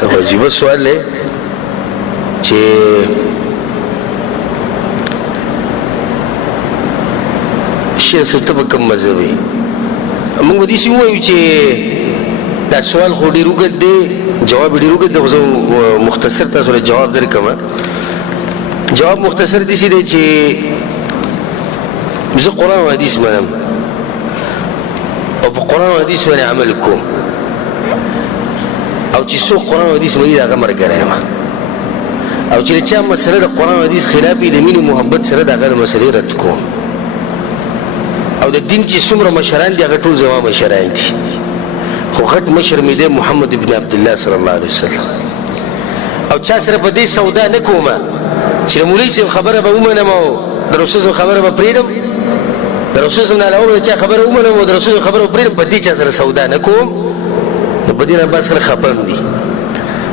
دا عجیبه سوال دی چې شیخ صاحب ته به کوم مذهب وي موږ به داسې ووایو چې دا سوال خو ډېر اوږد دی جواب ډېر اوږد دی خو زه مختصر تاسو له جواب درکړم جواب مختصر داسې دی چې زه قرآن او حدیث منم او په قرآن او حدیث باندې عمل کوم او چې څوک قرآن او حدیث مني د هغه ملګری یم او چې د چا مسله د قرآن او حدیث خلاف وي د مینې محبت سره د هغه د مسلې رد کوم او د دین چې څومره مشران دي هغه ټول زما مشران دي خو غټ مشر مې دی محمد ابن عبدالله صلی الله علیه وسلم او چا سره په دې سودا نه کومه چې د مولوي صاحب خبره به ومنم او د رسول صاحب خبره به پرېږدم د رسول صاحب نه علاوه د چا خبره ومنم او د رسول صاحب خبره به پرېږدم په دې چا سره سودا نه کوم نو په دې نه بس سره خفه هم دي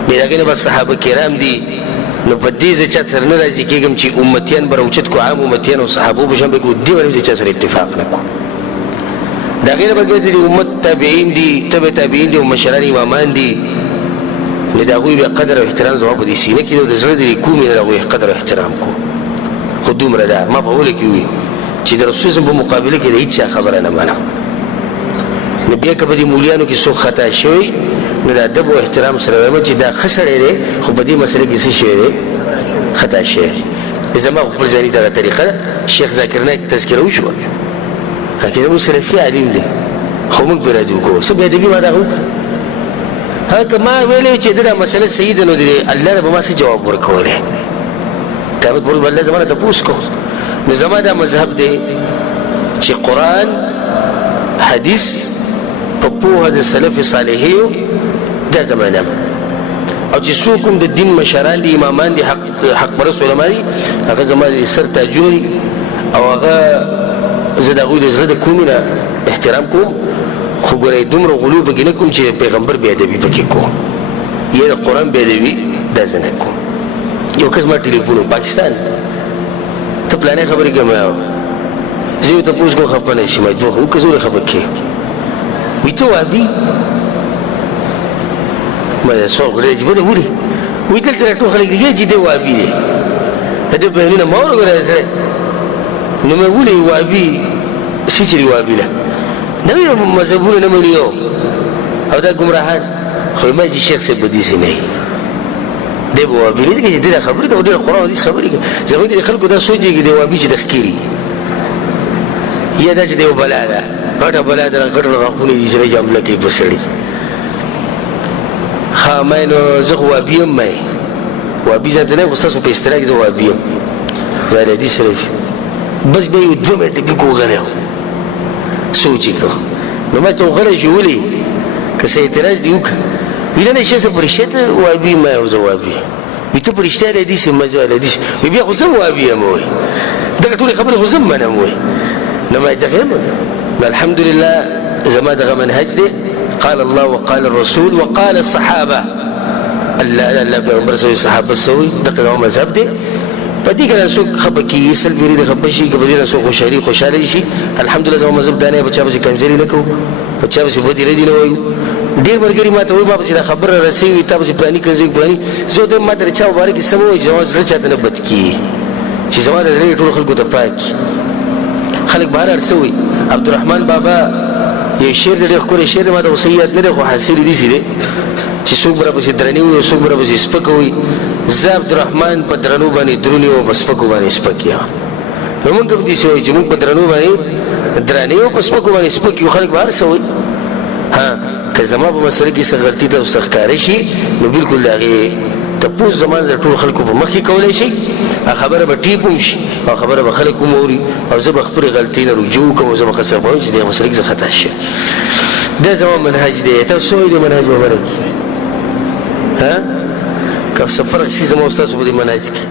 بې د هغې نه بس صحابه کرام دي نو په دې زه چا سره نه راضي کېږم چې امتیان به راوچت کړو عام امتیان او صحابو به شم به کړو دې باندې چا سره اتفاق نه کړو د هغې نه بعد بیا د امت تابعین دي تبع تابعین دي او مشران امامان دي نو د هغوی بیا قدر او احترام زما په دې سینه کې دی او د زړه د دې کومې نه د هغوی قدر او احترام کو خو دومره ده ما په اوله کې وي چې د رسول صاحب په مقابله کې د هېڅ چا خبره نه منم نو بیا که په دې مولیانو کې څوک خطا شوی نو د ادب او احترام سره وایم چې دا ښه سړی دی خو په دې مسله کې څه شوی دی خطا شوی زما خپل ځاني دغه طریقه ده شیخ ذاکر نایک تذکره وشوه هکې زموږ سلفي عالم دی خو موږ پرې راډیو کوو څه بېادبي ما دغه وکړه هکه ما ویلی چې دا مسله صحیح ده نو د الله نه به ما څه جواب ورکولی قیامت پر ورځ به الله زما نه تپوس کو نو زما دا مذهب دی چې قرآن حدیث په پوهه د سلف صالحیو دا زمانه او چې څوک هم د دین مشران دي امامان دي حق پرست علما دي هغه زما د سر تاجونه دي او هغه زه د هغوی د زړه د کومې نه احترام کوم خو ګورئ دومره غلو پکې نه کوم چې پیغمبر بېادبي پکې کوم یا د قرآن بېادبي دا زه نه کوم یو کس ما ټلیفون پاکستان ته پلانې خبرې کوم زه یو تپوس کوم خفه نه شي ما دوه وکړه زه ولې خفه کړې وي ته وابي ما دا سوال کړی چې بله ولې وي دلته راټول خلک دي چې دی وابي دی د ده بیانونه ما ورغلی سړی نو مې ولې وابي څه چې وابي ده نوی مذهبونه نه مني او دا ګمراهان خو ما چې شیخ صاحب به داسې نه وي دی به وابي نه ځکه چې دی دا خبرې کوي ډېره قرآن حدیث خبرې کوي زموږ د خلکو دا سوچ دی چې دی وابي چې د ښکېري یا دا چې دی یو بلا ده غټه بلا ده غټ غاښونه دي چې لږ حمله کوي په سړي ښه ما نو زه خو وابي یم ما وابي ځان ته نه یم خو ستاسو په اصطلاح کې زه وابي یم دا د حدیث شریف بس بیا یو 2 منټه بیا وغلی وم سوچ یې کوه نو ما ته وغلی شو ولې که څه اعتراض دې وکړه وي نه نه ښه څه په رښتیا ته وابي ما یم زه وابي یم وي ته په رښتیا د حدیث یم زه د حدیث وي بیا خو زه وابي یم وایي دغه ټولې خبرې خو زه منم وایي نو ما دغه یم الحمدلله زما دغه منهج دی قال الله وقال الرسول وقال الصحابه الله پیغمبر سوی صحابه سوی دغه زما مذهب دی په دې کې نه څوک خفه کېږي سل بیري د خفه شي که په دې نه څوک خوشحالي شي الحمدلله زما مذهب دا نه په چا پسې کنځلې نه کوو په چا پسې بدې ردې نه وایو ډېر ملګري ما ته وایي ما پسې دا خبره رسوي وي تا پسې فلاني کنځلې فلاني زه وایم ما ته د چا مبارک کیسه مه وایي چې زما زړه چاته نه بد کېږي چې زما د زړه ټولو خلکو ته پاک خلک بهر هر څه وایي عبدالرحمن بابا یو شعر دی ډېر ښکلی شعر دی ما ته اوس یاد نه دی خو حاصل یې داسې دی چې څوک به راپسې درنې وي او څوک به راپسې سپکه وي زه عبدالرحمن په درنو باندې درونې او په سپکو باندې سپک یم نو موږ هم داسې وایو چې موږ په درنو باندې درانې او په سپکو باندې سپک یو خلک به هر څه وایي که زما په مسله کې څه غلطي ته ورته ښکاره شي نو بلکل د هغې تپوس زما د ټولو خلکو په مخ کې کولی شي خبره به ټیپ هم شي او خبره به خلک هم اوري او زه به خپلې غلطۍ نه رجوع وکړم او زه به خصه غواړم چې دغه مسله کې زه خطا شم دا زما منهج دی تاسو څه وایي د منهج خبره کې که څه فرق شي زما او ستاسو په دې منهج کې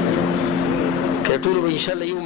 که ټولو به انشاءالله یو